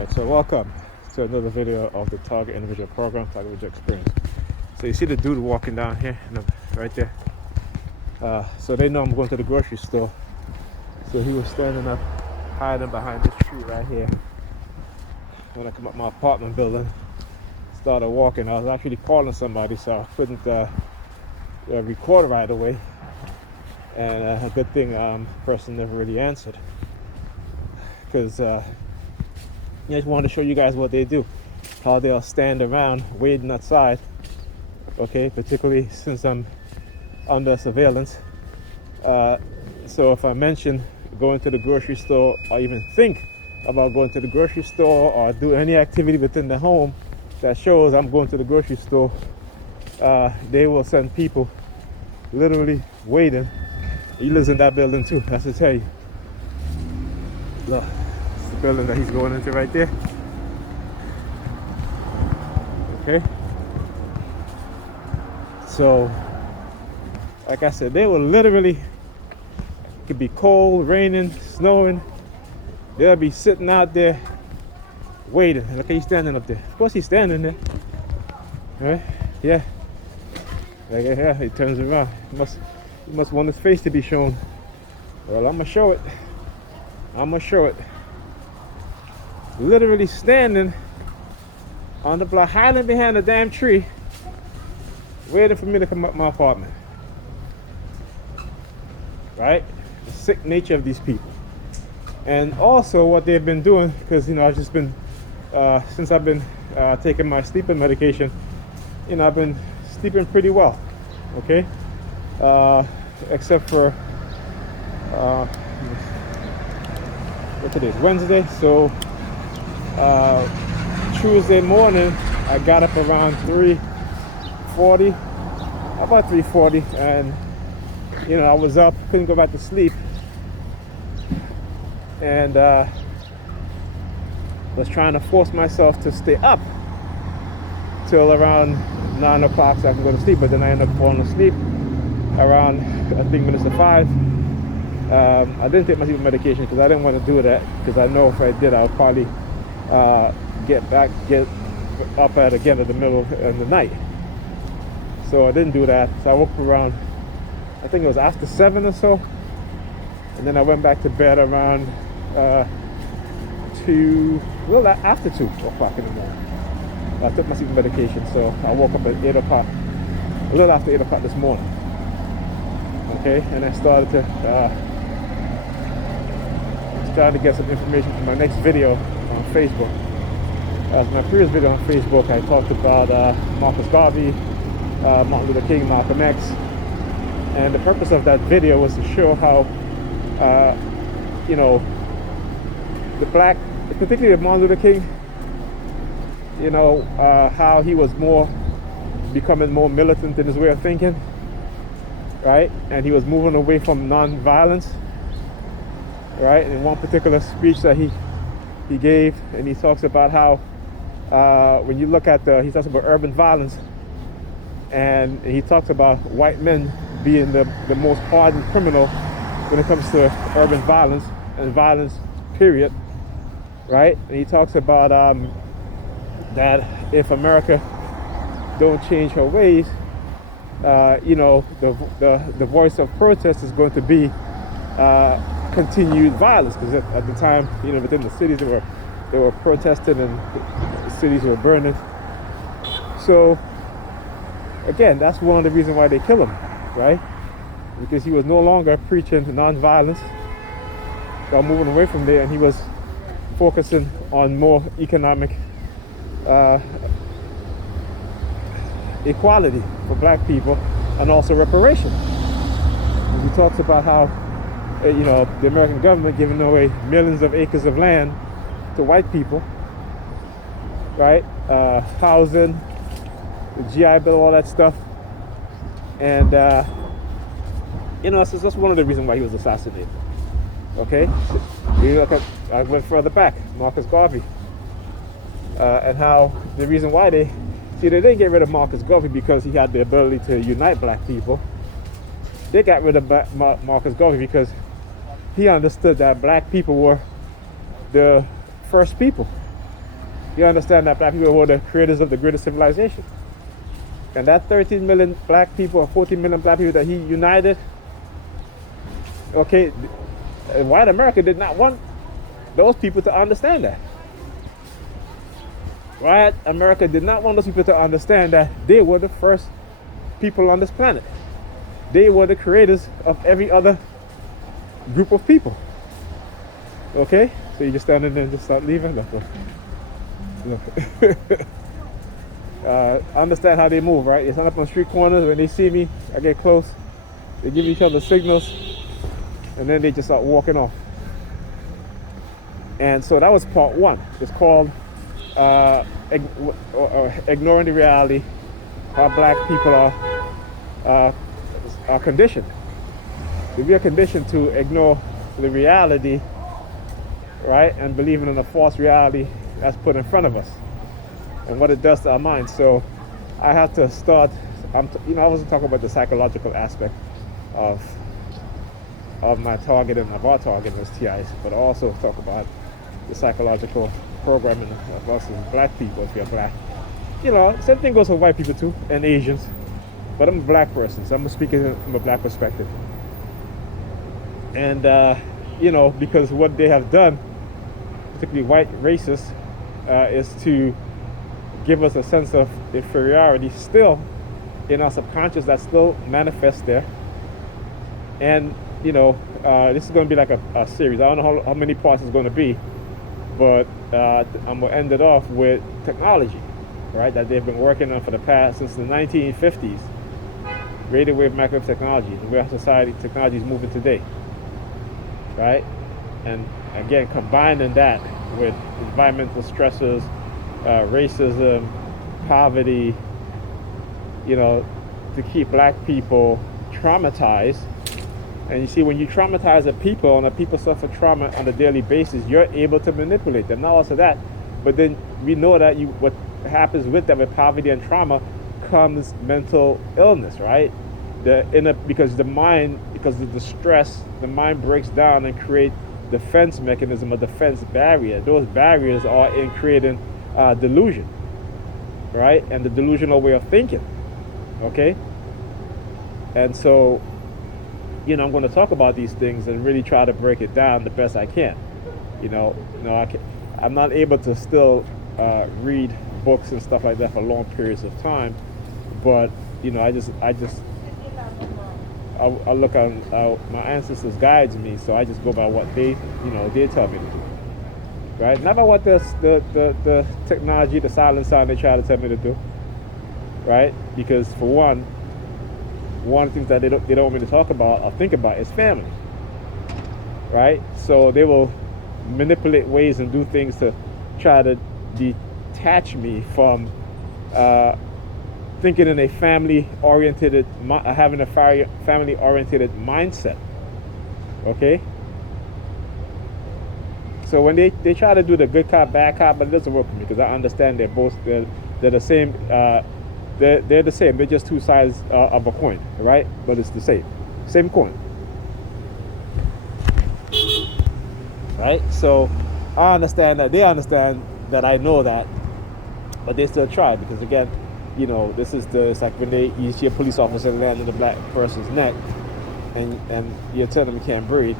Alright, so welcome to another video of the Target Individual Program, Target Individual Experience. So you see the dude walking down here, right there. So they know I'm going to the grocery store. So he was standing up, hiding behind this tree right here. When I come up my apartment building, started walking. I was actually calling somebody, so I couldn't record right away. And a good thing the person never really answered, because I just wanted to show you guys what they do, how they'll stand around waiting outside, okay, particularly since I'm under surveillance. So if I mention going to the grocery store, or even think about going to the grocery store, or do any activity within the home that shows I'm going to the grocery store, they will send people literally waiting. He lives in that building too, that's to tell you. Look, it's the building that he's going into right there. Okay. So, like I said, they will literally, it could be cold, raining, snowing, they'll be sitting out there waiting. Look, he's standing up there. Of course he's standing there. Right? Yeah. Like, yeah, he turns around. He must want his face to be shown. Well, I'm gonna show it. I'm gonna show it. Literally standing on the block, hiding behind a damn tree, waiting for me to come up my apartment. Right? The sick nature of these people. And also what they've been doing, because I've just been since I've been taking my sleeping medication, I've been sleeping pretty well. Okay? Except for what today is Wednesday, so Tuesday morning I got up around 3:40, about 3:40, and I was up, couldn't go back to sleep, and was trying to force myself to stay up till around 9 o'clock so I can go to sleep, but then I ended up falling asleep around, I think, minutes to 5. I didn't take my sleeping medication because I didn't want to do that, because I know if I did I would probably get up at again in the middle of the night. So I didn't do that. So I woke up around, I think it was after 7 or so, and then I went back to bed around after 2 o'clock in the morning. I took my sleeping medication, so I woke up at 8 o'clock, a little after 8 o'clock this morning. Okay, and I started to get some information for my next video on Facebook. As my previous video on Facebook, I talked about Marcus Garvey, Martin Luther King, Malcolm X, and the purpose of that video was to show how, the black, particularly Martin Luther King, how he was becoming more militant in his way of thinking, right? And he was moving away from non-violence, right? In one particular speech that he gave, and he talks about how when you look at he talks about urban violence, and he talks about white men being the most hardened criminal when it comes to urban violence and violence, period, right? And he talks about that if America don't change her ways, the voice of protest is going to be continued violence, because at the time, within the cities they were protesting and the cities were burning. So again, that's one of the reasons why they kill him, right? Because he was no longer preaching non-violence, so moving away from there, and he was focusing on more economic equality for black people, and also reparation. And he talks about how the American government giving away millions of acres of land to white people, right? Housing, the GI Bill, all that stuff. And that's one of the reasons why he was assassinated. Okay, I went further back, Marcus Garvey, and how the reason why they didn't get rid of Marcus Garvey because he had the ability to unite black people. They got rid of Marcus Garvey because he understood that black people were the first people You understand that black people were the creators of the greatest civilization. And that 13 million black people or 14 million black people that he united, okay, white America did not want those people to understand that. White America did not want those people to understand that they were the first people on this planet. They were the creators of every other group of people. Okay? So you just stand in there and just start leaving? Look. Understand how they move, right? They stand up on street corners. When they see me, I get close. They give each other signals. And then they just start walking off. And so that was part one. It's called ignoring the reality, how black people are conditioned. So we are conditioned to ignore the reality, right, and believing in a false reality that's put in front of us and what it does to our minds. So I had to start. I wasn't talking about the psychological aspect of my target and of our target as TIs, but also talk about the psychological programming of us as black people. If you're black, same thing goes for white people too and Asians. But I'm a black person, so I'm speaking from a black perspective. And because what they have done, particularly white racists, is to give us a sense of inferiority still in our subconscious that still manifests there. And this is going to be like a series. I don't know how many parts it's going to be, but I'm going to end it off with technology, right, that they've been working on since the 1950s. Radio wave microwave technology, and where society technology is moving today, right? And again, combining that with environmental stressors, racism, poverty, to keep black people traumatized. And you see, when you traumatize a people and the people suffer trauma on a daily basis, you're able to manipulate them. Not also that, but then we know that what happens with that, with poverty and trauma, comes mental illness, right? Because of the stress, the mind breaks down and create defense mechanism, a defense barrier. Those barriers are in creating delusion, right? And the delusional way of thinking, okay? And so, I'm going to talk about these things and really try to break it down the best I can. I'm not able to still read books and stuff like that for long periods of time, but I look on my ancestors guides me, so I just go by what they tell me to do, right? Not by what the technology, the silent sound they try to tell me to do, right? Because for one of the things that they don't want me to talk about or think about is family, right? So they will manipulate ways and do things to try to detach me from thinking in a family-oriented, having a family-oriented mindset, okay? So when they try to do the good cop, bad cop, but it doesn't work for me because I understand they're the same. They're the same. They're just two sides of a coin, right? But it's the same coin, right? So I understand that they understand that I know that, but they still try because again, it's like when you see a police officer land in the black person's neck, and you tell them you can't breathe,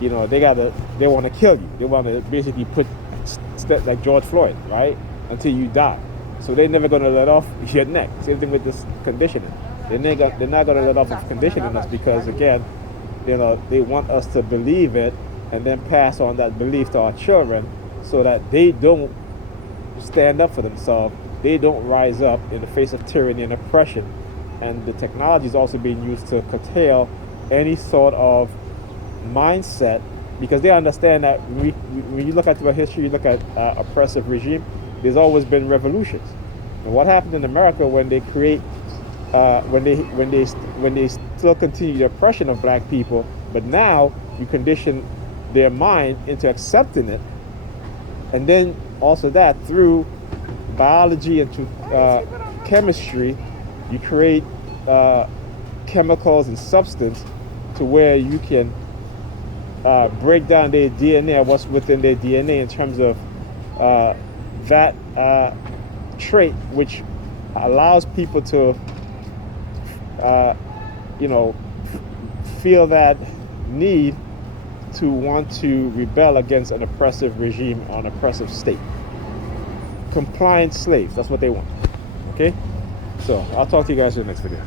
they want to kill you. They want to basically put like George Floyd, right, until you die. So they're never going to let off your neck. Same thing with this conditioning. They're not going to let off of conditioning us because again, they want us to believe it and then pass on that belief to our children, so that they don't stand up for themselves. They don't rise up in the face of tyranny and oppression. And the technology is also being used to curtail any sort of mindset, because they understand that when you look at the history, you look at oppressive regime, there's always been revolutions. And what happened in America when they create, when they still continue the oppression of black people, but now you condition their mind into accepting it, and then also that through biology and through chemistry, you create chemicals and substance to where you can break down their DNA, what's within their DNA in terms of that trait which allows people to you know, feel that need to want to rebel against an oppressive regime or an oppressive state. Compliant slaves, that's what they want. Okay, so I'll talk to you guys in the next video.